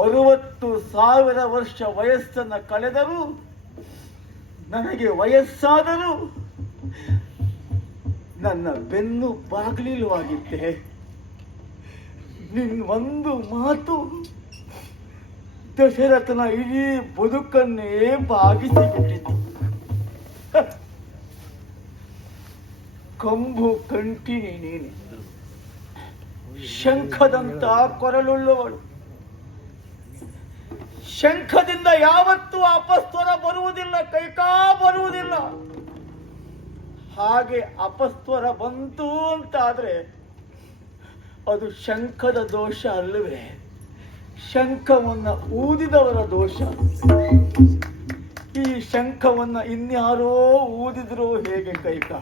60,000 ವರ್ಷ ವಯಸ್ಸನ್ನು ಕಳೆದರೂ ನನಗೆ ವಯಸ್ಸಾದರೂ ನನ್ನ ಬೆನ್ನು ಬಾಗಿಲಿಲ್ವಾಗಿದ್ದೆ. ನಿನ್ನೊಂದು ಮಾತು ದಶರಥನ ಇಡೀ ಬದುಕನ್ನೇ ಬಾಗಿಸಿಬಿಟ್ಟಿತು. ಕಂಬು ಕಂಠಿನಿ ನೀನೆ, ಶಂಖದಂತ ಕೊರಳುಳ್ಳವಳು. ಶಂಖದಿಂದ ಯಾವತ್ತೂ ಅಪಸ್ವರ ಬರುವುದಿಲ್ಲ, ಕೈಕಾ ಬರುವುದಿಲ್ಲ. ಹಾಗೆ ಅಪಸ್ವರ ಬಂತು ಅಂತಾದ್ರೆ ಅದು ಶಂಖದ ದೋಷ ಅಲ್ಲವೇ? ಶಂಖವನ್ನ ಊದಿದವರ ದೋಷ. ಈ ಶಂಖವನ್ನ ಇನ್ಯಾರೋ ಊದಿದ್ರು ಹೇಗೆ ಕೈಕಾ?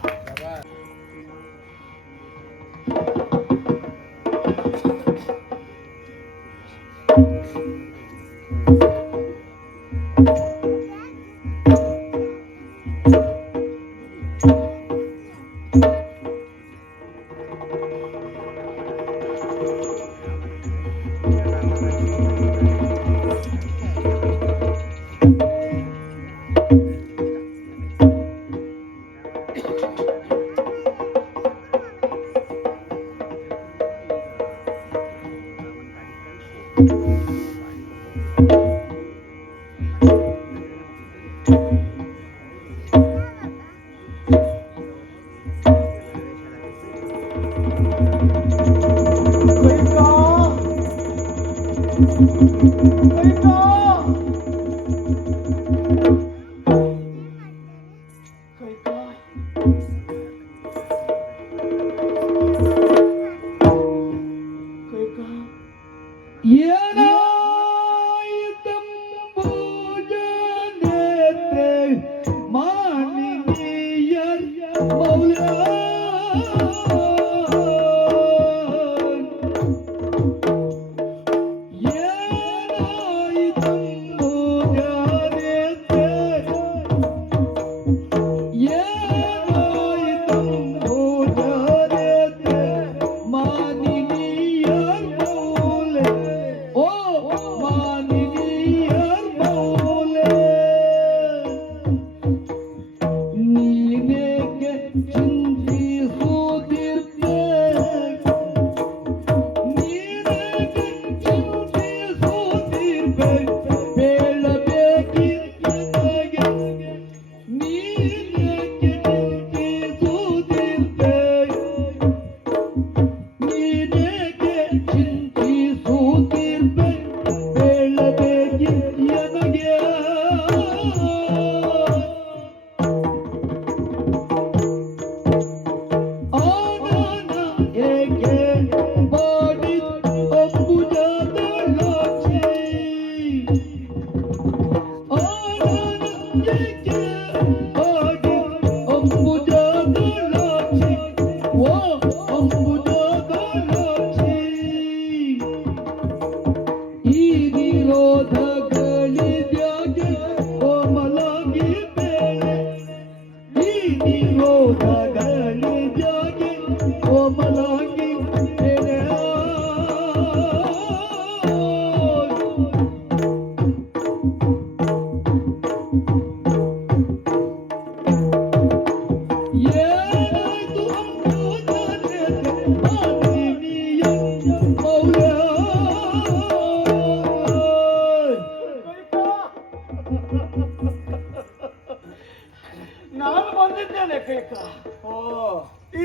ನಾನು ಬಂದಿದ್ದೇನೆ ಕೈಕಾ.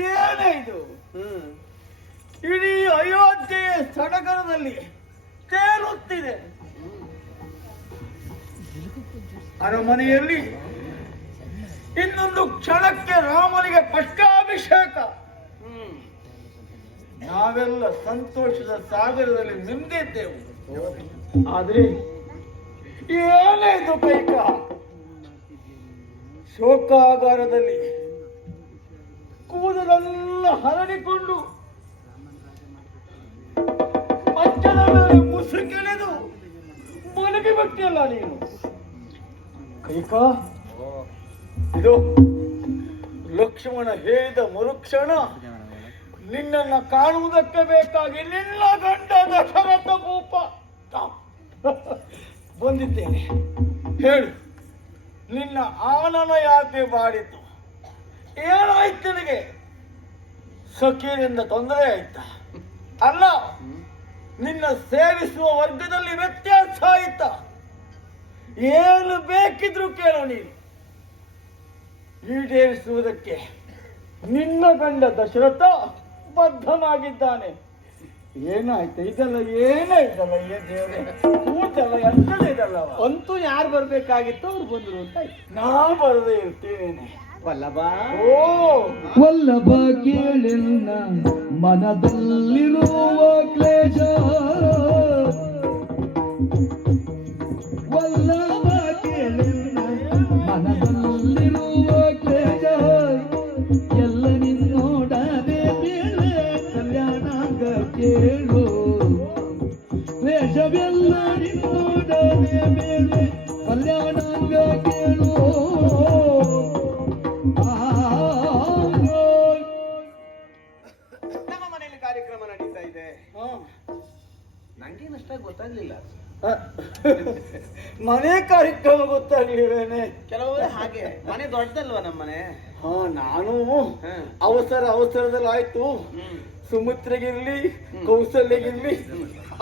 ಏನೇ ಇದು? ಇಡೀ ಅಯೋಧ್ಯೆಯ ಸಡಗರದಲ್ಲಿ ತೇಲುತ್ತಿದೆ. ಅರಮನೆಯಲ್ಲಿ ಇನ್ನೊಂದು ಕ್ಷಣಕ್ಕೆ ರಾಮನಿಗೆ ಪಟ್ಟಾಭಿಷೇಕ. ನಾವೆಲ್ಲ ಸಂತೋಷದ ಸಾಗರದಲ್ಲಿ ನಿಂದಿದ್ದೆವು. ಆದ್ರೆ ಏನೇ ಇದು ಕೈಕಾ? ಶೋಕಾಗಾರದಲ್ಲಿ ಕೂದಲೆಲ್ಲ ಹರಡಿಕೊಂಡು ಮಂಚದ ಮೇಲೆ ಮುಸುಕೆಳೆದು ಮಲಗಿ ಬಿಟ್ಟಿಯಲ್ಲ ನೀನು ಕೈಕಾ. ಇದು ಲಕ್ಷ್ಮಣ ಹೇಳಿದ ಮರುಕ್ಷಣ ನಿನ್ನನ್ನು ಕಾಣುವುದಕ್ಕೆ ಬೇಕಾಗಿ ನಿನ್ನ ಗಂಡ ದಶರಥ ಭೂಪ ಬಂದಿದ್ದೇನೆ. ಹೇಳು, ನಿನ್ನ ಆನನ ಯಾಕೆ ಬಾಡಿತು? ಏನಾಯ್ತು ನಿನಗೆ? ಸಖಿಯರಿಂದ ತೊಂದರೆ ಆಯ್ತಾ? ಅಲ್ಲ, ನಿನ್ನ ಸೇವಿಸುವ ವರ್ಗದಲ್ಲಿ ವ್ಯತ್ಯಾಸ ಆಯ್ತಾ? ಏನು ಬೇಕಿದ್ರು ಕೇಳೋ ನೀನು. ಈಡೇರಿಸುವುದಕ್ಕೆ ನಿನ್ನ ಗಂಡ ದಶರಥ ಬದ್ಧನಾಗಿದ್ದಾನೆ. ಏನಾಯ್ತು ಇದೆಲ್ಲ? ಏನಾಯ್ತಲ್ಲ? ಏನ್ ದೇವ್ರೆ, ಕೂತಲ್ಲ ಎಂತಲ್ಲ ಇದಲ್ಲ. ಅಂತೂ ಯಾರು ಬರ್ಬೇಕಾಗಿತ್ತು ಅವ್ರು ಬಂದ್ರು ಅಂತ ಆಯ್ತು. ನಾ ಬರದೇ ಇರ್ತೇನೆ. ವಲ್ಲಭ, ಓ ವಲ್ಲಭ ಕೇಳಿಲ್ಲ ಮನದಲ್ಲಿರುವ ಕ್ಲೇಶ, ವಲ್ಲಭ ಕೇಳಿಲ್ಲ ಮನದಲ್ಲಿರುವ ಕ್ಲೇಶ, ಎಲ್ಲ ನಿನ್ನೋಡನೆ ಬೇಳೆ ಕಲ್ಯಾಣಾಂಗ ಕೇಳು, ವೇಷವೆಲ್ಲ ನಿನ್ನೋಡನೆ ಬೇಳೆ ಕಲ್ಯಾಣಾಂಗ ಕೇಳು. ನಮ್ಮ ಮನೆಯಲ್ಲಿ ಕಾರ್ಯಕ್ರಮ ನಡೀತಾ ಇದೆ. ನಂಗೇನಷ್ಟಾಗಿ ಗೊತ್ತಾಗ್ಲಿಲ್ಲ. ಮನೆ ಕಾರ್ಯಕ್ರಮ ಗೊತ್ತಾಗಿವೇನೆ. ಕೆಲವರು ಹಾಗೆ, ಮನೆ ದೊಡ್ಡದಲ್ವಾ ನಮ್ಮ ಮನೆ. ಹಾ, ನಾನು ಅವಸರದಲ್ಲಿ ಆಯ್ತು. ಸುಮಿತ್ರೆಗಿರ್ಲಿ ಕೌಸಲ್ಯಗಿರ್ಲಿ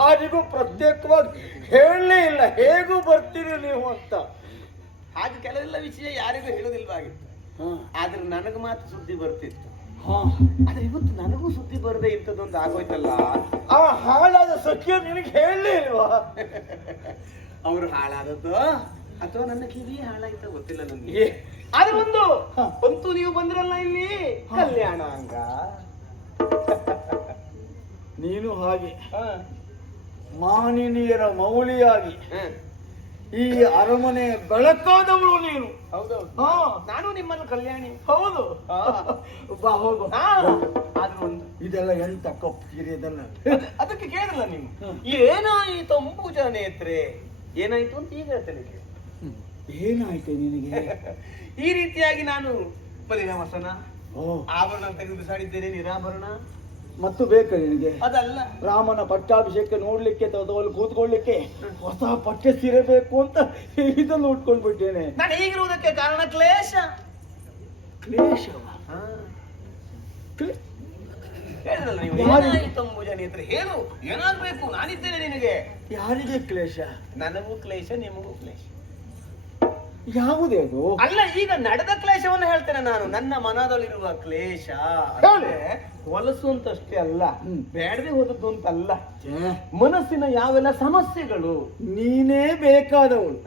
ಹಾಗೆಗೂ ಪ್ರತ್ಯೇಕವಾಗಿ ಹೇಳಲೇ ಇಲ್ಲ, ಹೇಗೂ ಬರ್ತೀರಿ ನೀವು ಅಂತ. ಹಾಗೆ ಕೆಲವೆಲ್ಲ ವಿಷಯ ಯಾರಿಗೂ ಹೇಳುದಿಲ್ವಾಗಿತ್ತು. ಆದ್ರೆ ನನಗೆ ಮಾತ್ರ ಸುದ್ದಿ ಬರ್ತಿತ್ತು. ಆದ್ರೆ ಇವತ್ತು ನನಗೂ ಸುದ್ದಿ ಬರದೆ ಇಂಥದ್ದೊಂದು ಆಗೋಯ್ತಲ್ಲ. ಆ ಹಾಳಾದ ಸಖಿಯ ನಿನಗೆ ಹೇಳಲೇ ಇಲ್ವಾ? ಅವರು ಹಾಳಾದದ್ದು ಅಥವಾ ನನ್ನ ಕಿವಿ ಹಾಳಾಯ್ತ ಗೊತ್ತಿಲ್ಲ ನನಗೆ. ಆದ್ರೆ ಒಂದು ನೀವು ಬಂದ್ರಲ್ಲ ಇಲ್ಲಿ ಕಲ್ಯಾಣ ಅಂಗ. ನೀನು ಹಾಗೆ ಮಾನಿನಿಯರ ಮೌಳಿಯಾಗಿ ಈ ಅರಮನೆ ಬೆಳಕಾದವಳು ನೀನು. ಹೌದೌದು, ನಾನು ನಿಮ್ಮನ್ನು ಕಲ್ಯಾಣಿ. ಹೌದು, ಬಾ ಹೋಗು. ಆದ್ರೂ ಒಂದು ಇದೆಲ್ಲ ಎಂತ ಕಪ್ಪು ಕಿರಿಯದಲ್ಲ. ಅದಕ್ಕೆ ಕೇಳಿಲ್ಲ ನೀವು ಏನಾಯಿತು ಅಂಬುಜ ನೇತ್ರೆ, ಏನಾಯ್ತು ಅಂತ ಈಗ ಹೇಳ್ತೇನೆ. ಏನಾಯ್ತು ನಿನಗೆ? ಈ ರೀತಿಯಾಗಿ ನಾನು ಪರಿಣಾಮಸನ ಆಭರಣ ತೆಗೆದು ಬಿಸಾಡಿದ್ದೇನೆ, ನಿರಾಭರಣ. ಮತ್ತು ಬೇಕಾ ನಿನಗೆ? ಅದಲ್ಲ, ರಾಮನ ಪಟ್ಟಾಭಿಷೇಕ ನೋಡ್ಲಿಕ್ಕೆ ತದವಲ್ಲಿ ಕೂತ್ಕೊಳ್ಳಿಕ್ಕೆ ಹೊಸ ಪಟ್ಟೆ ಸೀರೆ ಬೇಕು ಅಂತ ಇದನ್ನು ಉಟ್ಕೊಂಡು ಬಿಟ್ಟೇನೆ. ನಾನು ಹೀಗಿರುವುದಕ್ಕೆ ಕಾರಣ ಕ್ಲೇಶ. ಕ್ಲೇಶವ? ಹೇಳಿದ್ರಲ್ಲ ನೀವು ಏನಾಯಿತು ಅಂಬುಜ ನೇತ್ರೆ, ಹೇಳು, ಏನಾಗ್ಬೇಕು, ನಾನಿದ್ದೇನೆ ನಿನಗೆ. ಯಾರಿಗೆ ಕ್ಲೇಶ? ನನಗೂ ಕ್ಲೇಶ, ನಿಮಗೂ ಕ್ಲೇಶ. ಯಾವುದೇ ಅದು? ಅಲ್ಲ, ಈಗ ನಡೆದ ಕ್ಲೇಶವನ್ನು ಹೇಳ್ತೇನೆ ನಾನು. ನನ್ನ ಮನದಲ್ಲಿರುವ ಕ್ಲೇಶ ಹೊಲಸು ಅಂತಷ್ಟೇ ಅಲ್ಲ, ಬೇಡದೆ ಹೋದದ್ದು ಅಂತಲ್ಲ, ಮನಸ್ಸಿನ ಯಾವೆಲ್ಲ ಸಮಸ್ಯೆಗಳು. ನೀನೇ ಬೇಕಾದವಳು,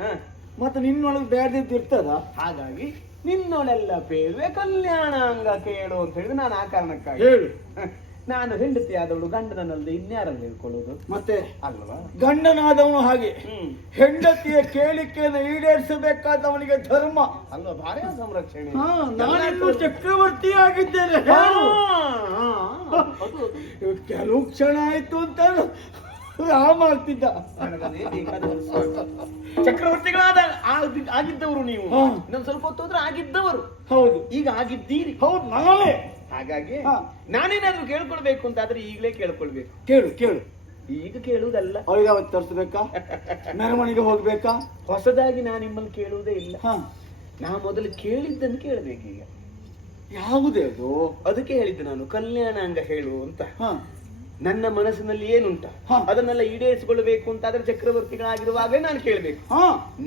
ಮತ್ತೆ ನಿನ್ನೊಳಗೆ ಬೇಡದಿದ್ದು ಇರ್ತದ. ಹಾಗಾಗಿ ನಿನ್ನೊಳೆಲ್ಲ ಬೇಡುವೆ ಕಲ್ಯಾಣ ಅಂಗ ಕೇಳು ಅಂತ ಹೇಳಿದ್ರೆ ನಾನು ಆ ಕಾರಣಕ್ಕಾಗಿ ಹೇಳು. ನಾನು ಹೆಂಡತಿ ಆದವಳು ಗಂಡನಲ್ಲದೆ ಇನ್ಯಾರನ್ನು ಹೇಳ್ಕೊಳ್ಳೋದು ಮತ್ತೆ ಅಲ್ವಾ? ಗಂಡನಾದವನು ಹಾಗೆ ಹೆಂಡತಿಯ ಕೇಳಿಕೆಯನ್ನು ಈಡೇರಿಸಬೇಕಾದವನಿಗೆ ಧರ್ಮ ಅಲ್ವಾ? ಭಾರಿ ಸಂರಕ್ಷಣೆ. ನಾನಿನ್ನು ಚಕ್ರವರ್ತಿ ಆಗಿದ್ದೇನೆ. ಕೆಲವು ಕ್ಷಣ ಆಯ್ತು ಅಂತ ರಾಮ ಆಗ್ತಿದ್ದ. ಚಕ್ರವರ್ತಿಗಳಾದ ಆಗಿದ್ದವರು ನೀವು, ಇನ್ನೊಂದು ಸ್ವಲ್ಪ ಹೊತ್ತು ಹೋದ್ರೆ ಆಗಿದ್ದವರು. ಹೌದು, ಈಗ ಆಗಿದ್ದೀರಿ. ಹೌದು, ನಾನೇ. ಹಾಗಾಗಿ ನಾನೇನಾದ್ರೂ ಕೇಳ್ಕೊಳ್ಬೇಕು ಅಂತ ಆದ್ರೆ ಈಗಲೇ ಕೇಳ್ಕೊಳ್ಬೇಕು. ಕೇಳು ಕೇಳು. ಈಗ ಕೇಳುವುದಲ್ಲ, ಅವಳಿಗೆ ತರಿಸ್ಬೇಕಾ? ಮೆರವಣಿಗೆ ಹೋಗ್ಬೇಕಾ? ಹೊಸದಾಗಿ ನಾನು ನಿಮ್ಮಲ್ಲಿ ಕೇಳುವುದೇ ಇಲ್ಲ. ನಾ ಮೊದಲು ಕೇಳಿದ್ದನ್ನು ಕೇಳಬೇಕೀಗ. ಯಾವುದೇ ಅದು? ಅದಕ್ಕೆ ಹೇಳಿದ್ದೆ ನಾನು ಕಲ್ಯಾಣ ಅಂಗ ಹೇಳು ಅಂತ. ನನ್ನ ಮನಸ್ಸಿನಲ್ಲಿ ಏನುಂಟ ಅದನ್ನೆಲ್ಲ ಈಡೇರಿಸಿಕೊಳ್ಳಬೇಕು ಅಂತ ಆದ್ರೆ ಚಕ್ರವರ್ತಿಗಳಾಗಿರುವಾಗ ನಾನು ಕೇಳಬೇಕು.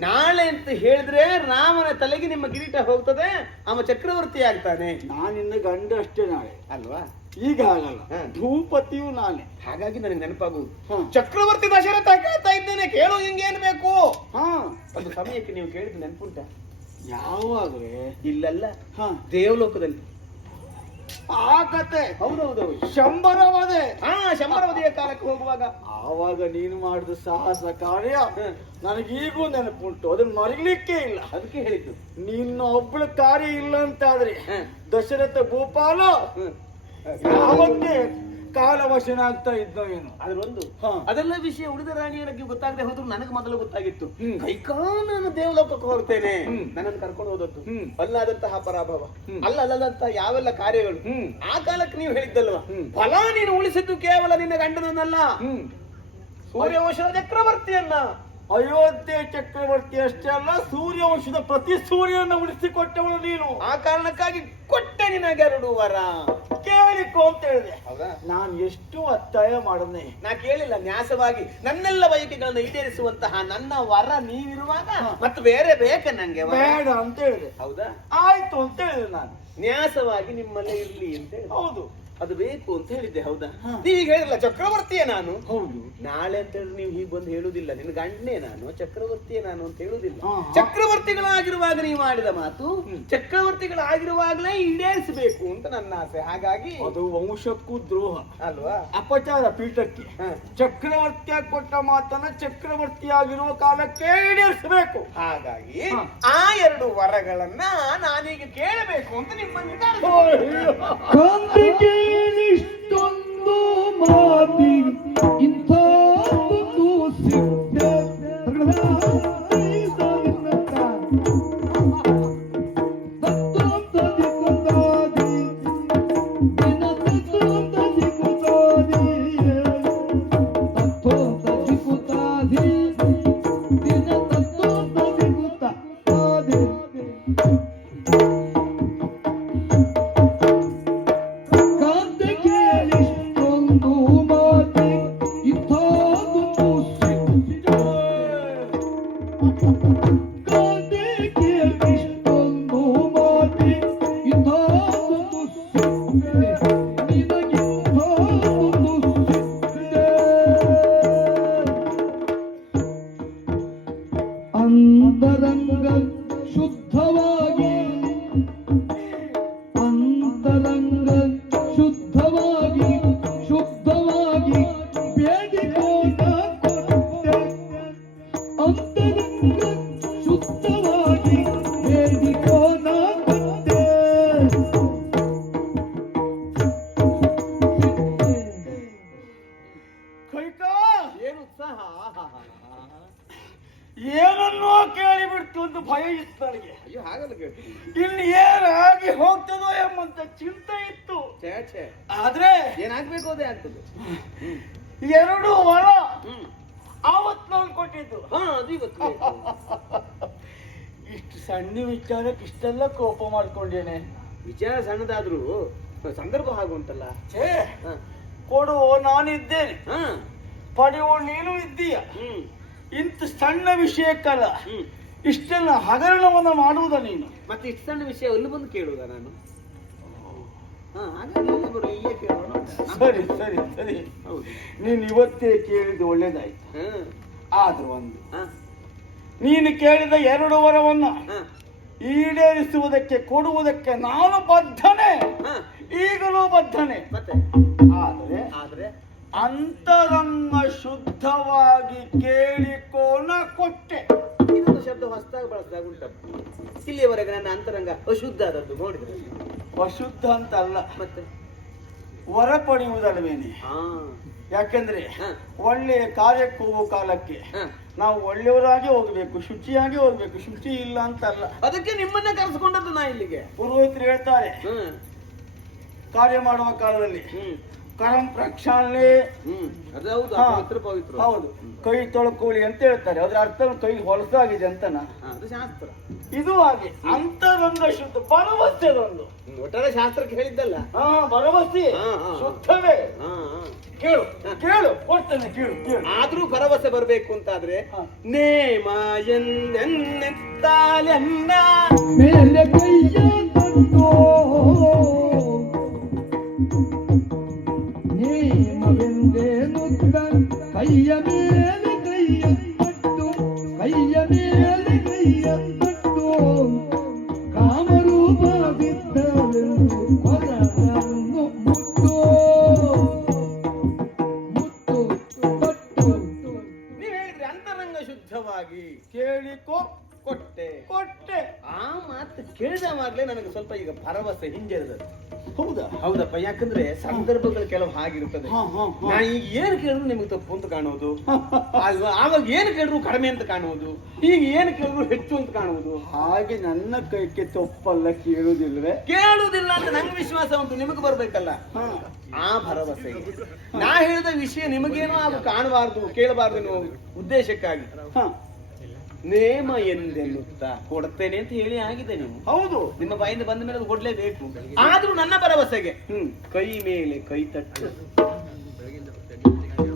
ನಾಳೆ ಅಂತ ಹೇಳಿದ್ರೆ ರಾಮನ ತಲೆಗೆ ನಿಮ್ಮ ಕಿರೀಟ ಹೋಗ್ತದೆ, ಅವ ಚಕ್ರವರ್ತಿ ಆಗ್ತಾನೆ. ನಾನಿನ್ನ ಗಂಡ ಅಷ್ಟೇ ನಾಳೆ, ಅಲ್ವಾ? ಈಗ ಆಗಲ್ಲ, ಭೂಪತಿಯು ನಾನೇ. ಹಾಗಾಗಿ ನನಗೆ ನೆನಪಾಗುವುದು ಚಕ್ರವರ್ತಿ ದಶರಥ ಕೇಳ್ತಾ ಇದ್ದೇನೆ, ಕೇಳು ಹಿಂಗೇನು ಬೇಕು. ಒಂದು ಸಮಯಕ್ಕೆ ನೀವು ಕೇಳಿದ್ದು ನೆನಪುಂಟ? ಯಾವಾಗ್ರೆ? ಇಲ್ಲಲ್ಲ, ದೇವಲೋಕದಲ್ಲಿ ಆ ಕತೆ. ಹೌದೌದೌದು, ಶಂಬರವಧೆ. ಶಂಬರವಧಿಯ ಕಾಲಕ್ಕೆ ಹೋಗುವಾಗ ಆವಾಗ ನೀನು ಮಾಡಿದ ಸಾಹಸ ಕಾರ್ಯ ನನಗೀಗೂ ನೆನಪುಂಟು, ಅದನ್ನ ಮರಿಲಿಕ್ಕೆ ಇಲ್ಲ. ಅದಕ್ಕೆ ಹೇಳಿದ್ದು ನಿನ್ನ ಒಬ್ಬಳ ಕಾರ್ಯ ಇಲ್ಲ ಅಂತಾದ್ರೆ ದಶರಥ ಭೂಪಾಲ ಯಾವತ್ತೇ ಕಾಲವಶನಾಗ್ತಾ ಇದ್ದ ಏನು. ಅದ್ರೊಂದು ಅದೆಲ್ಲ ವಿಷಯ ಉಳಿದ ರಾಣಿಯರಿಗೆ ಗೊತ್ತಾಗದೆ ಹೋದ್ರು ನನಗೆ ಮೊದಲು ಗೊತ್ತಾಗಿತ್ತು. ಕೈಕಾಲನ್ನು ದೇವಲೋಕಕ್ಕೆ ಹೋಗ್ತೇನೆ, ನನ್ನನ್ನು ಕರ್ಕೊಂಡು ಹೋದದ್ದು ಅಲ್ಲಾದಂತಹ ಪರಾಭವ, ಅಲ್ಲದಂತಹ ಯಾವೆಲ್ಲ ಕಾರ್ಯಗಳು. ಆ ಕಾಲಕ್ಕೆ ನೀವು ಹೇಳಿದ್ದಲ್ವ, ಫಲ ನೀನು ಉಳಿಸಿದ್ದು ಕೇವಲ ನಿನ್ನ ಗಂಡನನ್ನಲ್ಲ, ಸೂರ್ಯವಂಶದ ಚಕ್ರವರ್ತಿಯನ್ನ. ಅಯೋಧ್ಯೆ ಚಕ್ರವರ್ತಿ ಅಷ್ಟೇ ಅಲ್ಲ, ಸೂರ್ಯವಂಶದ ಪ್ರತಿ ಸೂರ್ಯನ ಉಳಿಸಿಕೊಟ್ಟವಳು ನೀನು. ಆ ಕಾರಣಕ್ಕಾಗಿ ಕೊಟ್ಟೆ ನಿನಗೆ 2 ವರ. ಕೇಳಿಕೊ ಅಂತ ಹೇಳಿದೆ. ಹೌದಾ? ನಾನು ಎಷ್ಟು ಒತ್ತಾಯ ಮಾಡನೆ, ನಾ ಕೇಳಿಲ್ಲ. ನ್ಯಾಸವಾಗಿ ನನ್ನೆಲ್ಲ ಬಯಕೆಗಳನ್ನು ಈಡೇರಿಸುವಂತಹ ನನ್ನ ವರ ನೀವಿರುವಾಗ ಮತ್ತೆ ಬೇರೆ ಬೇಕ ನಂಗೆ ವರ? ಬೇಡ ಅಂತ ಹೇಳಿದೆ. ಹೌದಾ? ಆಯ್ತು ಅಂತ ಹೇಳಿದೆ ನಾನು. ನ್ಯಾಸವಾಗಿ ನಿಮ್ಮಲ್ಲೇ ಇರ್ಲಿ ಅಂತ ಹೇಳಿದೆ. ಹೌದು, ಅದು ಬೇಕು ಅಂತ ಹೇಳಿದ್ದೆ. ಹೌದಾ? ನೀವೀಗ ಹೇಳಿಲ್ಲ ಚಕ್ರವರ್ತಿಯೇ ನಾನು. ಹೌದು. ನಾಳೆ ಅಂತ ಹೇಳಿ ನೀವು ಹೀಗೆ ಬಂದು ಹೇಳುದಿಲ್ಲ, ನಿನ್ನ ಗಂಡನೇ ನಾನು, ಚಕ್ರವರ್ತಿಯೇ ನಾನು ಅಂತ ಹೇಳುದಿಲ್ಲ. ಚಕ್ರವರ್ತಿಗಳಾಗಿರುವಾಗ ನೀವು ಮಾಡಿದ ಮಾತು ಚಕ್ರವರ್ತಿಗಳಾಗಿರುವಾಗಲೇ ಈಡೇರಿಸಬೇಕು ಅಂತ ನನ್ನ ಆಸೆ. ಹಾಗಾಗಿ ಅದು ವಂಶಕ್ಕೂ ದ್ರೋಹ ಅಲ್ವಾ, ಅಪಚಾರ ಪೀಠಕ್ಕೆ. ಚಕ್ರವರ್ತಿಯಾಗಿ ಕೊಟ್ಟ ಮಾತನ್ನ ಚಕ್ರವರ್ತಿಯಾಗಿರುವ ಕಾಲಕ್ಕೆ ಈಡೇರಿಸಬೇಕು. ಹಾಗಾಗಿ ಆ 2 ವರಗಳನ್ನ ನಾನೀಗ ಕೇಳಬೇಕು ಅಂತ ನಿಮ್ಮನ್ನು ಇಷ್ಟೊಂದು ಮಾತಿ ಇಂಥದ್ದು ಸಿದ್ಧ ಅಂತರಂಗ ಶುದ್ಧವಾಗಿ ಬೇಡಿಕೊಂಡ ಕೊಟ್ಟೆ. ಅಂತರಂಗ ಶುದ್ಧವಾಗಿ ಬೇಡಿಕೊಂಡ ಕೊಟ್ಟೆ. ಕೈಕಾ, ಏನು ಉತ್ಸಾಹ! ಏನನ್ನೋ ಕೇಳಿಬಿಡ್ತು ಅಂತ ಭಯ ಇತ್ತು ನನಗೆ. ಅಯ್ಯೋ, ಹಾಗಲ್ಲ ಕೇಳ್ತೀನಿ. ಇಲ್ಲಿ ಏನಾಗಿ ಹೋಗ್ತದೋ ಎಂಬಂತ ಚಿಂತೆ ಇತ್ತು. ಛೇ, ಆದ್ರೆ ಏನಾಗ್ಬೇಕು ಅದೇ ಆಗ್ತದೆ. 2 ವರ ಆವತ್ತು ನಾವು ಕೊಟ್ಟಿದ್ದು. ಅದು ಇವತ್ತು ಇಷ್ಟು ಸಣ್ಣ ವಿಚಾರಕ್ಕೆ ಇಷ್ಟೆಲ್ಲ ಕೋಪ ಮಾಡ್ಕೊಂಡೇನೆ. ವಿಚಾರ ಸಣ್ಣದಾದ್ರೂ ಸಂದರ್ಭ ಹಾಗುಂಟಲ್ಲ. ಛೇ, ಕೊಡುವ ನಾನಿದ್ದೇನೆ, ಪಡೆಯುವ ನೀನು ಇದ್ದೀಯ. ಇಂಥ ಸಣ್ಣ ವಿಷಯಕ್ಕಲ್ಲ ಇಷ್ಟೆಲ್ಲ ಹಗರಣವನ್ನ ಮಾಡುವುದ ನೀನು. ಮತ್ತೆ ಇಷ್ಟು ಸಣ್ಣ ವಿಷಯ ಅಲ್ಲಿ ಬಂದು ಕೇಳುವುದ ನಾನು? ಇಲ್ಲೇ ಕೇಳೋಣ. ಸರಿ ಸರಿ ಸರಿ, ಹೌದು. ನೀನು ಇವತ್ತೇ ಕೇಳಿದ್ದು ಒಳ್ಳೇದಾಯ್ತು. ಆದ್ರೂ ಒಂದು, ನೀನು ಕೇಳಿದ 2 ವರವನ್ನ ಈಡೇರಿಸುವುದಕ್ಕೆ ಕೊಡುವುದಕ್ಕೆ ನಾನು ಬದ್ಧನೆ, ಈಗಲೂ ಬದ್ಧನೆ. ಮತ್ತೆ ಆದ್ರೆ ಅಂತರಂಗ ಶುದ್ಧವಾಗಿ ಕೇಳಿಕೋನ ಕೊಟ್ಟೆ. ಇದೊಂದು ಶಬ್ದ ಹೊಸದಾಗಿ ಬಳಸಿದಾಗ ಉಂಟಪ್ಪ. ಇಲ್ಲಿಯವರೆಗೆ ನನ್ನ ಅಂತರಂಗ ಅಶುದ್ಧ ಆದದ್ದು ನೋಡಿದ್ರೆ. ಅಶುದ್ಧ ಅಂತ ಅಲ್ಲ, ಮತ್ತೆ ವರ ಪಡೆಯುವುದಲ್ವೇನೆ. ಯಾಕೆಂದ್ರೆ ಒಳ್ಳೆಯ ಕಾರ್ಯಕ್ಕೆ ಹೋಗುವ ಕಾಲಕ್ಕೆ ನಾವು ಒಳ್ಳೆಯವರಾಗಿ ಹೋಗ್ಬೇಕು, ಶುಚಿಯಾಗಿ ಹೋಗ್ಬೇಕು. ಶುಚಿ ಇಲ್ಲ ಅಂತ ಅಲ್ಲ. ಅದಕ್ಕೆ ನಿಮ್ಮನ್ನ ಕರೆಸ್ಕೊಂಡದ್ದು ನಾ ಇಲ್ಲಿಗೆ. ಪುರೋಹಿತರು ಹೇಳ್ತಾರೆ, ಕಾರ್ಯ ಮಾಡುವ ಕಾಲದಲ್ಲಿ ಕರಂ ಪ್ರಕ್ಷಾಳನೆ, ಹೌದು, ಕೈ ತೊಳ್ಕೊಳ್ಳಿ ಅಂತ ಹೇಳ್ತಾರೆ. ಅದ್ರ ಅರ್ಥ ಕೈ ಹೊಲಸಾಗಿದೆ ಅಂತನ. ಅದು ಶಾಸ್ತ್ರ. ಇದು ಹಾಗೆ ಅಂತರಂಗ ಶುದ್ಧ, ಭರವಸೆದೊಂದು ಒಟ್ಟಾರೆ ಶಾಸ್ತ್ರಕ್ಕೆ ಹೇಳಿದ್ದಲ್ಲ. ಭರವಸೆ ಶುದ್ಧವೇ. ಕೇಳು ಕೇಳು, ಕೊಡ್ತೇನೆ, ಕೇಳು ಕೇಳು. ಆದ್ರೂ ಭರವಸೆ ಬರ್ಬೇಕು ಅಂತಾದ್ರೆ ನೇಮ ಎನ್ನೆತ್ತಾಲೆನ್ನ ಮೇಲೆ ಕೈಯ ತಂದೋ ನೇಮವೆಂದೇನುತ್ತ ಕೈಯ ಮೇಲೆ ಕೈಯ ತಟ್ಟು, ಕೈಯ ಮೇಲೆ ಕೈಯ ತಟ್ಟು ಕಾಮರೂಪವಿದ್ದವೆಂದು ಹೊರನ್ನು ಮುಟ್ಟು ಮುಟ್ಟು ತಟ್ಟು. ನೀವು ಹೇಳಿದ್ರೆ ಅಂತರಂಗ ಶುದ್ಧವಾಗಿ ಕೇಳಿಕೋ ಕೊಟ್ಟೆ ಕೊಟ್ಟೆ. ಆ ಮಾತು ಕೇಳಿದವಾಗ್ಲೇ ನನಗೆ ಸ್ವಲ್ಪ ಈಗ ಭರವಸೆ ಹಿಂಜರಿದದ್ದು. ಹೌದಾ? ಹೌದಪ್ಪ, ಯಾಕಂದ್ರೆ ಸಂದರ್ಭಗಳು ಕೆಲವು ಹಾಗಿರುತ್ತದೆ. ನಾ ಈಗ ಏನು ಕೇಳಿದ್ರು ನಿಮಗೆ ತಪ್ಪು ಅಂತ ಕಾಣುವುದು, ಆವಾಗ ಏನು ಕೇಳಿದ್ರು ಕಡಿಮೆ ಅಂತ ಕಾಣುವುದು, ಈಗ ಏನು ಕೇಳಿದ್ರು ಹೆಚ್ಚು ಅಂತ ಕಾಣುವುದು. ಹಾಗೆ ನನ್ನ ಕೈಗೆ ತಪ್ಪಲ್ಲ ಕೇಳುವುದಿಲ್ವೇ? ಕೇಳುವುದಿಲ್ಲ ಅಂತ ನಂಗೆ ವಿಶ್ವಾಸ ಉಂಟು, ನಿಮಗೆ ಬರ್ಬೇಕಲ್ಲ ಆ ಭರವಸೆ. ನಾ ಹೇಳಿದ ವಿಷಯ ನಿಮಗೇನೋ ಅದು ಕಾಣಬಾರ್ದು ಕೇಳಬಾರ್ದು ಅನ್ನೋ ಉದ್ದೇಶಕ್ಕಾಗಿ ನೇಮ ಎಂದೆನ್ನುತ್ತಾ ಕೊಡ್ತೇನೆ ಅಂತ ಹೇಳಿ ಆಗಿದೆ. ನೀವು ಹೌದು, ನಿಮ್ಮ ಬಾಯಿಂದ ಬಂದ ಮೇಲೆ ಅದು ಕೊಡ್ಲೇಬೇಕು. ಆದ್ರೂ ನನ್ನ ಭರವಸೆಗೆ ಕೈ ಮೇಲೆ ಕೈ ತಟ್ಟು,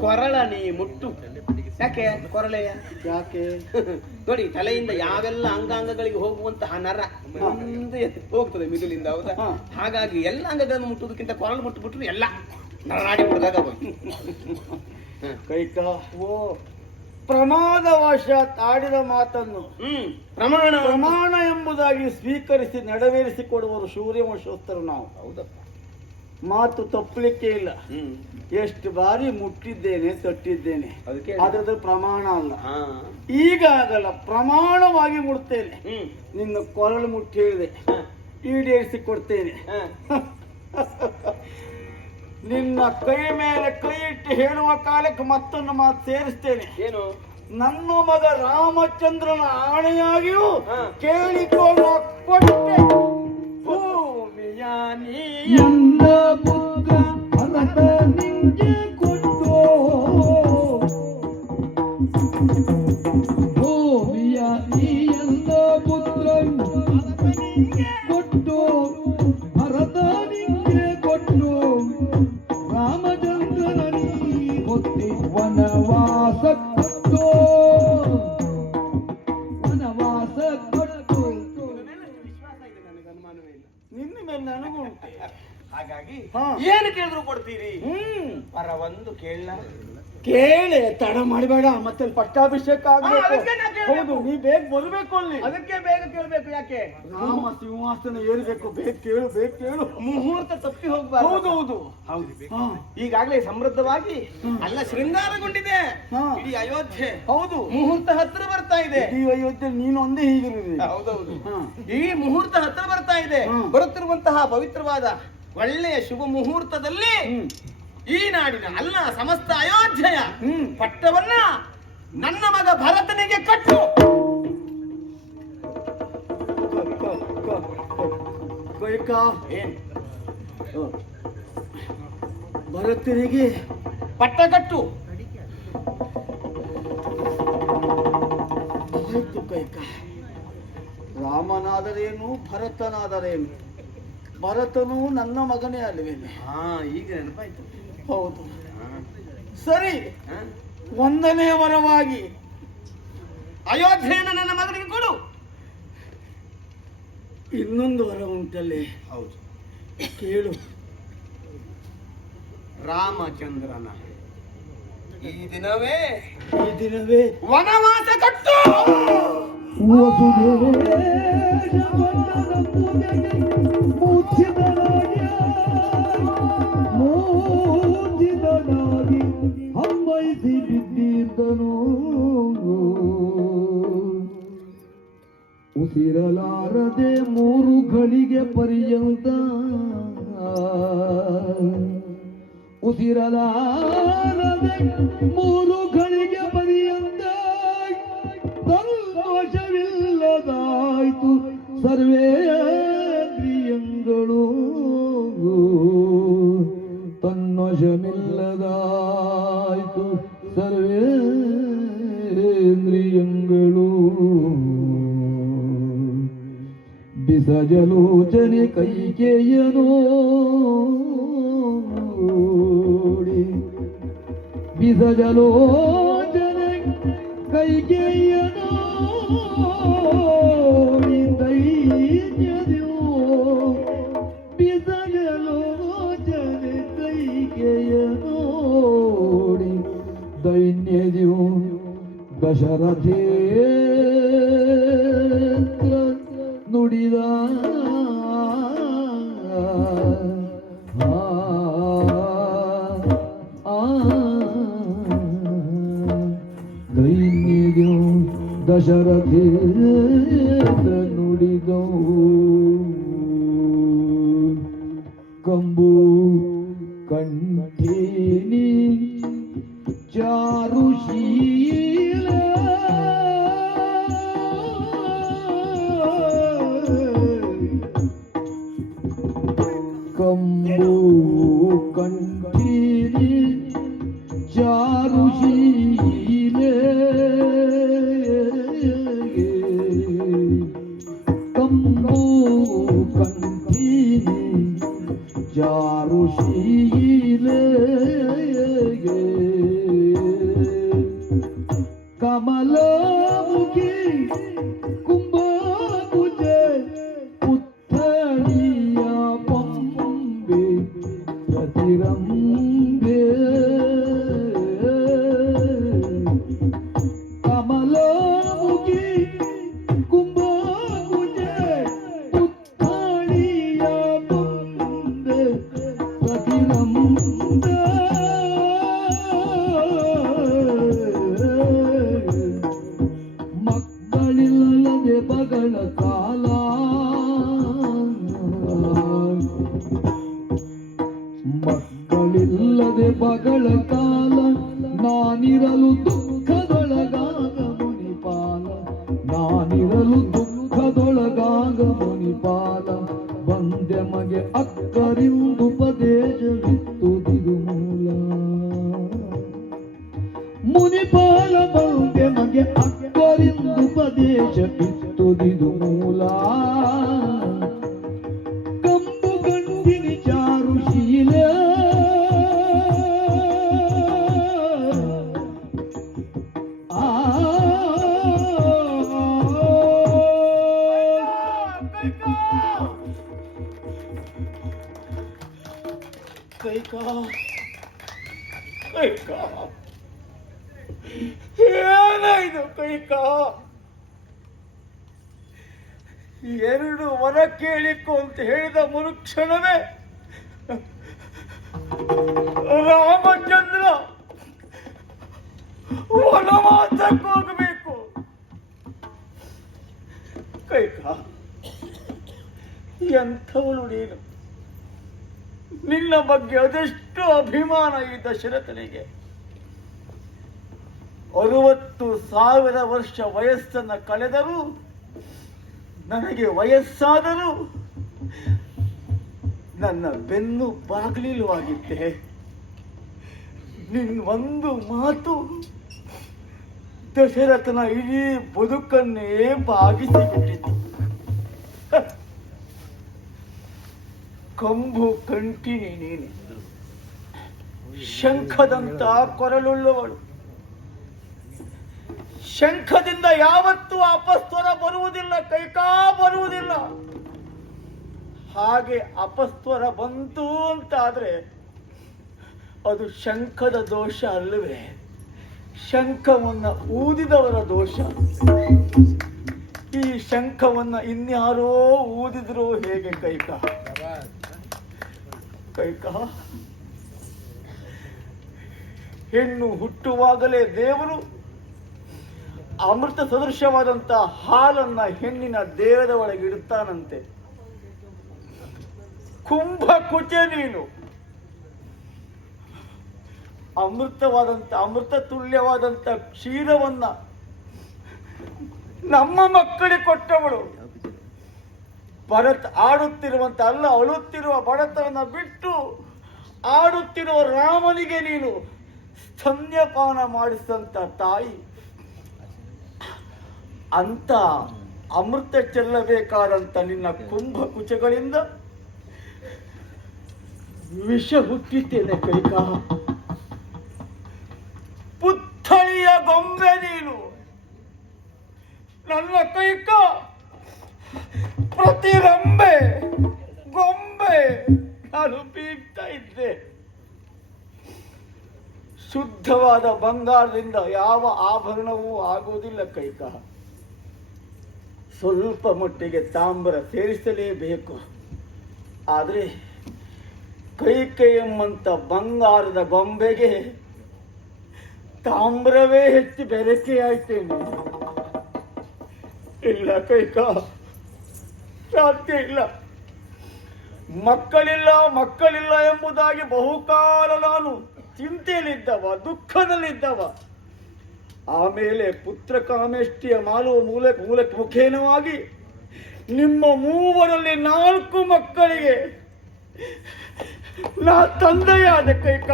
ಕೊರಳ ನೀ ಮುಟ್ಟು. ಯಾಕೆ ಕೊರಳೆಯ? ಯಾಕೆ ನೋಡಿ, ತಲೆಯಿಂದ ಯಾವೆಲ್ಲ ಅಂಗಾಂಗಗಳಿಗೆ ಹೋಗುವಂತಹ ನರ ಮುಂದೆ ಹೋಗ್ತದೆ ಮಿದುಳಿಂದ, ಹೌದಾ? ಹಾಗಾಗಿ ಎಲ್ಲ ಅಂಗಗಳನ್ನು ಮುಟ್ಟುವುದಕ್ಕಿಂತ ಕೊರಳು ಮುಟ್ಟುಬಿಟ್ರು ಎಲ್ಲ ನರನಾಡಿ ಮುಟ್ಟಿದಾಗ ಕೈಕ ಓ ಪ್ರಮಾದವಶಾತ್ ಆಡಿದ ಮಾತನ್ನು ಪ್ರಮಾಣ ಎಂಬುದಾಗಿ ಸ್ವೀಕರಿಸಿ ನೆರವೇರಿಸಿಕೊಡುವರು ಸೂರ್ಯವಂಶೋತ್ತರು ನಾವು. ಹೌದಪ್ಪ, ಮಾತು ತಪ್ಪಲಿಕ್ಕೆ ಇಲ್ಲ. ಎಷ್ಟು ಬಾರಿ ಮುಟ್ಟಿದ್ದೇನೆ, ತಟ್ಟಿದ್ದೇನೆ, ಅದರದ್ದು ಪ್ರಮಾಣ ಅಲ್ಲ. ಈಗ ಆಗಲ್ಲ, ಪ್ರಮಾಣವಾಗಿ ಮುಡ್ತೇನೆ. ನಿನ್ನ ಕೊರಳು ಮುಟ್ಟಿ ಹೇಳಿದೆ, ಈಡೇರಿಸಿ ಕೊಡ್ತೇನೆ. ನಿನ್ನ ಕೈ ಮೇಲೆ ಕೈ ಇಟ್ಟು ಹೇಳುವ ಕಾಲಕ್ಕೆ ಮತ್ತೊಂದು ಮಾತು ಸೇರಿಸ್ತೇನೆ. ಏನು? ನನ್ನ ಮಗ ರಾಮಚಂದ್ರನ ಆಣೆಯಾಗಿಯೂ ಕೇಳಿಕೊಳ್ಳುವ ಕೊಟ್ಟೆ. ಭೂಮಿಯ ಎಲ್ಲ ಪುತ್ರ ಭರತ ನಿಂಗೆ ಕೊಟ್ಟು, ಭೂಮಿಯ ಈ ಎಲ್ಲ ಪುತ್ರ ಕೊಟ್ಟು, ಭರತ ನಿಂಗೆ ಕೊಟ್ಟು, ರಾಮಚಂದ್ರನ ನೀ ಹೊತ್ತಿ ವನವಾಸ ಕೊಟ್ಟು, ವನವಾಸ ಕೊಟ್ಟು. ವಿಶ್ವಾಸ ಇದೆ ನನಗೆ, ಅನುಮಾನವೇ ಇಲ್ಲ. ನಿನ್ನ ಮೇಲೆ ನನಗುಂಟು. ಹಾಗಾಗಿ ಏನು ಕೇಳಿದ್ರು ಕೊಡ್ತೀರಿ. ಪರ ಒಂದು ಕೇಳ ಕೇಳಿ ತಡ ಮಾಡಬೇಡ, ಮತ್ತೆ ಪಟ್ಟಾಭಿಷೇಕ ಆಗ್ಬೇಕು. ಅದಕ್ಕೆ ನಾ ಕೇಳ್ಬೇಕು. ಹೌದು, ನೀ ಬೇಗ ಬರ್ಬೇಕು ಅಲ್ಲಿ. ಅದಕ್ಕೆ ಬೇಗ ಕೇಳ್ಬೇಕು. ಯಾಕೆ? ರಾಮ ಸಿಂಹಾಸನ ಏರ್ಬೇಕು. ಬೇಗ ಕೇಳು, ಬೇಗ ಕೇಳು. ಮುಹೂರ್ತ ತಪ್ಪಿ ಹೋಗ್ಬಾರ್ದು. ಹೌದು ಹೌದು ಹೌದು. ಈಗಾಗಲೇ ಸಮೃದ್ಧವಾಗಿ ಎಲ್ಲ ಶೃಂಗಾರಗೊಂಡಿದೆ ಇಡೀ ಅಯೋಧ್ಯೆ. ಹೌದು, ಮುಹೂರ್ತ ಹತ್ರ ಬರ್ತಾ ಇದೆ. ಈ ಅಯೋಧ್ಯೆ ನೀನು ಒಂದೇ ಹೀಗಿರುವುದು. ಹೌದೌದು, ಈ ಮುಹೂರ್ತ ಹತ್ರ ಬರ್ತಾ ಇದೆ. ಬರುತ್ತಿರುವಂತಹ ಪವಿತ್ರವಾದ ಒಳ್ಳೆಯ ಶುಭ ಮುಹೂರ್ತದಲ್ಲಿ ಈ ನಾಡಿನ ಅಲ್ಲ ಸಮಸ್ತ ಅಯೋಧ್ಯೆಯ ಪಟ್ಟವನ್ನ ನನ್ನ ಮಗ ಭರತನಿಗೆ ಕಟ್ಟು. ಏನ್ ಭರತನಿಗೆ ಪಟ್ಟ ಕಟ್ಟು. ಆಯ್ತು ಕೈಕ. ರಾಮನಾದರೇನು, ಭರತನಾದರೇನು? ಭರತನು ನನ್ನ ಮಗನೇ ಅಲ್ವೇನೆ? ಈಗ ನೆನಪಾಯ್ತು. ಹೌದು, ಸರಿ. ಒಂದನೇ ವರವಾಗಿ ಅಯೋಧ್ಯೆಯನ್ನು ನನ್ನ ಮಗನಿಗೆ ಕೊಡು. ಇನ್ನೊಂದು ವರ ಉಂಟಲ್ಲೇ. ಹೌದು, ಕೇಳು. ರಾಮಚಂದ್ರನ ಈ ದಿನವೇ ವನವಾಸ ಕಟ್ಟು. ಮೂರ್ಛಿತನಾಗಿ ಹಮ್ಮೈಸಿ ಬಿದ್ದಿದ್ದನು, ಉಸಿರಲಾರದೆ 3 ಗಳಿಗೆ ಪರ್ಯಂತ, ಉಸಿರಲಾರದೆ 3 ಗಳಿಗೆ ಪರ್ಯಂತ ಸಂತೋಷವಿಲ್ಲದಾಯ್ತು ಸರ್ವೇಂದ್ರಿಯಗಳು, ತನ್ನೋಷವಿಲ್ಲದಾಯ್ತು ಸರ್ವೇಂದ್ರಿಯಗಳು. ಬಿಸಜಲೋಚನೆ ಕೈಕೇಯನೋ ಬಿಸಜಲೋಚನೆ ಕೈಕೇಯನೋ ದೈನ್ಯದ್ಯೋ, ಬಿಸಜಲೋಚನೆ ಕೈಕೇಯನೋ ದೈನ್ಯದ್ಯೋ. ದಶರಥೇಂದ್ರ ನುಡಿದ ದೈನ್ಯದ್ಯೋ ದಶರಥೇಂದ್ರ ನುಡಿದೋ ಕಂಬು ಕಂಠೇನಿ ಚಾರುಶೀಲ ಕಂಬು ಕಂಠೇನಿ ಚಾರುಶೀಲೆ ಕಂಬು ಕಂಠೇನಿ ಚಾರುಶೀಲೆ ಕಮಲಮುಖಿ ಕುಂಭಕುಜ ಪುತ್ಥಳಿಯ ಪಂಬೆ ಪ್ರತಿರಂಬೆ ಕಮಲಮುಖಿ ಕುಂಭಕುಜ ಪುತ್ಥಳಿಯ ಪಂಬೆ ಪ್ರತಿರಂಬೆ ಮಕ್ಕಳಿಲ್ಲದೆ ಬಗಳ ಕಾಲ ಮಕ್ಕಳಿಲ್ಲದೆ ಬಗಳ ಕಾಲ ನಾನಿರಲು ದುಃಖದೊಳಗಾಗ ಮುನಿಪಾಲ ನಾನಿರಲು ದುಃಖದೊಳಗಾಗ ಮುನಿಪಾಲ ಬಂದೆ ಮಗೆ ಅಕ್ಕರಿಂದುಪದೇಶವಿತ್ತುದಿದು ಮೂಲ ಮುನಿಪಾಲ ಬಂದೆ ಮಗೆ ಅಕ್ಕರಿಂದುಪದೇಶವಿತ್ತುದಿದು ಮೂಲ ಕಂಬು ಕಂಠಿನಿ ಚಾರುಶೀಲ ಆ ಕೈಕಾ ಕೈಕಾ ಏನಾಯ್ತು ಕೈಕಾ? ಎರಡು ವರ ಕೇಳಿಕೊ ಅಂತ ಹೇಳಿದ ಮರುಕ್ಷಣವೇ ರಾಮಚಂದ್ರ ವನವಾಸಕ್ಕೆ ಹೋಗಬೇಕು. ಕೈಕಾ, ಎಂಥವಳು ನೀನು? ನಿನ್ನ ಬಗ್ಗೆ ಅದೆಷ್ಟು ಅಭಿಮಾನ ಈ ದಶರಥನಿಗೆ. 60,000 ವರ್ಷ ವಯಸ್ಸನ್ನ ಕಳೆದರೂ ನನಗೆ ವಯಸ್ಸಾದರೂ ನನ್ನ ಬೆನ್ನು ಬಾಗಿಲಿಲ್ವಾಗಿದ್ದೆ. ನಿನ್ನ ಒಂದು ಮಾತು ದಶರಥನ ಇಡೀ ಬದುಕನ್ನೇ ಬಾಗಿಸಿಬಿಟ್ಟಿತು. ಕಂಬು ಕಂಠಿನಿ ನೀನು, ಶಂಖದಂತ ಕೊರಳುಳ್ಳವಳು. ಶಂಖದಿಂದ ಯಾವತ್ತೂ ಅಪಸ್ವರ ಬರುವುದಿಲ್ಲ ಕೈಕಾ, ಬರುವುದಿಲ್ಲ. ಹಾಗೆ ಅಪಸ್ವರ ಬಂತು ಅಂತಾದ್ರೆ ಅದು ಶಂಖದ ದೋಷ ಅಲ್ಲವೇ, ಶಂಖವನ್ನ ಊದಿದವರ ದೋಷ. ಈ ಶಂಖವನ್ನ ಇನ್ಯಾರೋ ಊದಿದ್ರು ಹೇಗೆ ಕೈಕಾ? ಕೈಕಾ, ಹೆಣ್ಣು ಹುಟ್ಟುವಾಗಲೇ ದೇವರು ಅಮೃತ ಸದೃಶವಾದಂತ ಹಾಲನ್ನ ಹೆಣ್ಣಿನ ದೇಹದ ಒಳಗೆ ಇಡುತ್ತಾನಂತೆ. ಕುಂಭಕುಚೆ ನೀನು, ಅಮೃತವಾದಂತ ಅಮೃತ ತುಲ್ಯವಾದಂತ ಕ್ಷೀರವನ್ನ ನಮ್ಮ ಮಕ್ಕಳಿಗೆ ಕೊಟ್ಟವಳು. ಭರತ್ ಆಡುತ್ತಿರುವಂತ ಅಲ್ಲ, ಅಳುತ್ತಿರುವ ಭರತವನ್ನ ಬಿಟ್ಟು ಆಡುತ್ತಿರುವ ರಾಮನಿಗೆ ನೀನು ಸ್ತನ್ಯಪಾನ ಮಾಡಿಸಿದಂತ ತಾಯಿ. ಅಂತ ಅಮೃತ ಚೆಲ್ಲಬೇಕಾದಂತ ನಿನ್ನ ಕುಂಭಕುಚಗಳಿಂದ ವಿಷ ಹುಟ್ಟಿದ್ದೇನೆ ಕೈಕಾ. ಪುತ್ಥಳಿಯ ಗೊಂಬೆ ನೀನು, ನನ್ನ ಕೈಕಾ. ಪ್ರತಿರಂಬೆ ಗೊಂಬೆ ನಾನು ಬೀಗ್ತಾ ಇದ್ದೆ. ಶುದ್ಧವಾದ ಬಂಗಾರದಿಂದ ಯಾವ ಆಭರಣವೂ ಆಗುವುದಿಲ್ಲ ಕೈಕಾ. ಸ್ವಲ್ಪ ಮಟ್ಟಿಗೆ ತಾಮ್ರ ಸೇರಿಸಲೇಬೇಕು. ಆದರೆ ಕೈಕೆ ಎಂಬಂತ ಬಂಗಾರದ ಗೊಂಬೆಗೆ ತಾಮ್ರವೇ ಹೆಚ್ಚು ಬೆರಕೆ ಆಯ್ತೇನೆ. ಇಲ್ಲ ಕೈಕ, ಸಾಧ್ಯ ಇಲ್ಲ. ಮಕ್ಕಳಿಲ್ಲ ಎಂಬುದಾಗಿ ಬಹುಕಾಲ ನಾನು ಚಿಂತೆಯಲ್ಲಿದ್ದವ, ದುಃಖದಲ್ಲಿದ್ದವ. ಆಮೇಲೆ ಪುತ್ರ ಕಾಮೇಷ್ಟಿಯ ಮಾಲುವ ಮೂಲಕ್ಕೆ ಮುಖೇನವಾಗಿ ನಿಮ್ಮ ಮೂವರಲ್ಲಿ 4 ಮಕ್ಕಳಿಗೆ ನಾ ತಂದೆಯಾದ ಕೈಕ.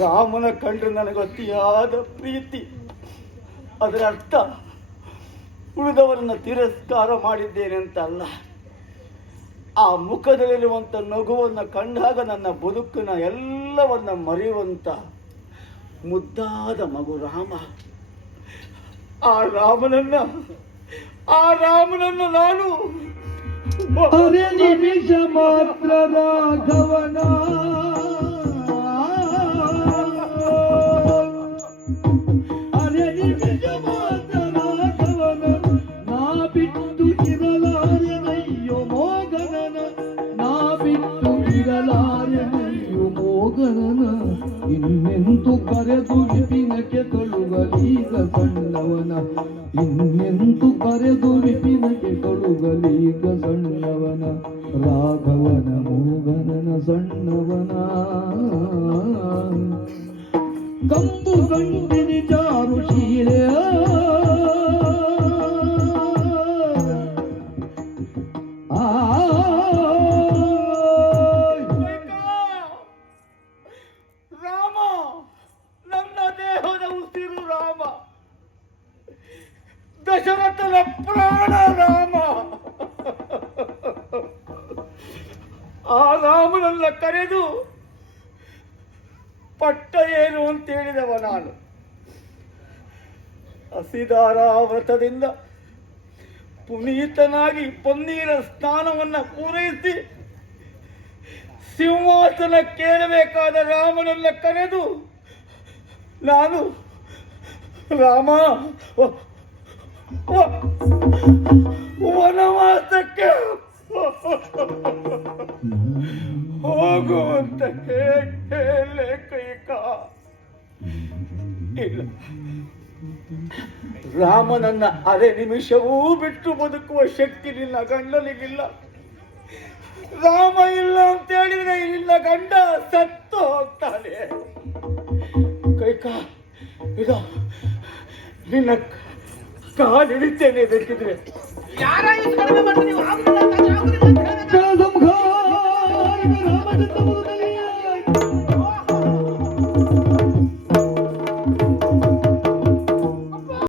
ರಾಮನ ಕಂಡ್ರೆ ನನಗೆ ಅತಿಯಾದ ಪ್ರೀತಿ. ಅದರ ಅರ್ಥ ಉಳಿದವರನ್ನ ತಿರಸ್ಕಾರ ಮಾಡಿದ್ದೇನೆ ಅಂತ ಅಲ್ಲ. ಆ ಮುಖದಲ್ಲಿರುವಂಥ ನಗುವನ್ನು ಕಂಡಾಗ ನನ್ನ ಬದುಕಿನ ಎಲ್ಲವನ್ನ ಮರೆಯುವಂತ ಮುದ್ದಾದ ಮಗು ರಾಮ. ಆ ರಾಮನನ್ನು ನಾನು ಅರೆ ನಿಮಿಷ ಮಾತ್ರ ರಾಘವನ ಅರೆ ನಿಮಿಷ ಮಾತ್ರ ರಾಘವನ ನಾ ಬಿಟ್ಟು ಇರಲಾರೆನಯ್ಯೋ ಮೋಗನನ ನಾ ಬಿಟ್ಟು ಇರಲಾರೆನಯ್ಯೋ ಮೋಗನನ ಇನ್ನೆಂತು ಕರೆದು ವಿಪಿನಕ್ಕೆ ತೊಳುಗಲೀಗ ಸಣ್ಣವನ ಇನ್ನೆಂತು ಕರೆದು ವಿಪಿನಕ್ಕೆ ತೊಳುಗಲೀಗ ಸಣ್ಣವನ ರಾಘವನ ಮೋಗನನ ಸಣ್ಣವನ ಕಂಬು ಗಂಡಿನಿ ಚಾರು ಶೀಲೆ ರಾಮ ನನ್ನ ದೇಹದ ಉಸಿರು ರಾಮ, ದಶರಥನ ಪ್ರಾಣ ರಾಮ. ಆ ರಾಮನನ್ನ ಕರೆದು ಪಟ್ಟ ಏನು ಅಂತ ಹೇಳಿದವ ನಾನು. ಹಸಿದಾರ ವ್ರತದಿಂದ ಪುನೀತನಾಗಿ ಪನ್ನೀರ ಸ್ನಾನವನ್ನ ಪೂರೈಸಿ ಸಿಂಹಾಸನ ಕೇಳಬೇಕಾದ ರಾಮನನ್ನ ಕರೆದು ನಾನು ರಾಮ ವನವಾಸಕ್ಕೆ ಹೋಗುವಂತ ಹೇಳೇ ಕೈಕ. ಇಲ್ಲ, ರಾಮನನ್ನ ಅರೆ ನಿಮಿಷವೂ ಬಿಟ್ಟು ಬದುಕುವ ಶಕ್ತಿ ನಿನ್ನ ಗಂಡನಿಗಿಲ್ಲ. ರಾಮ ಇಲ್ಲ ಅಂತ ಹೇಳಿದ್ರೆ ನಿನ್ನ ಗಂಡ ಸತ್ತು ಹೋಗ್ತಾನೆ ಕೈಕ. ಈಗ ನಿನ್ನ ಕಾಲಿಡಿತೇನೆ ಬೇಕಿದ್ರೆ. ಸಂಹಾರ ರಾಮಚಂದ್ರ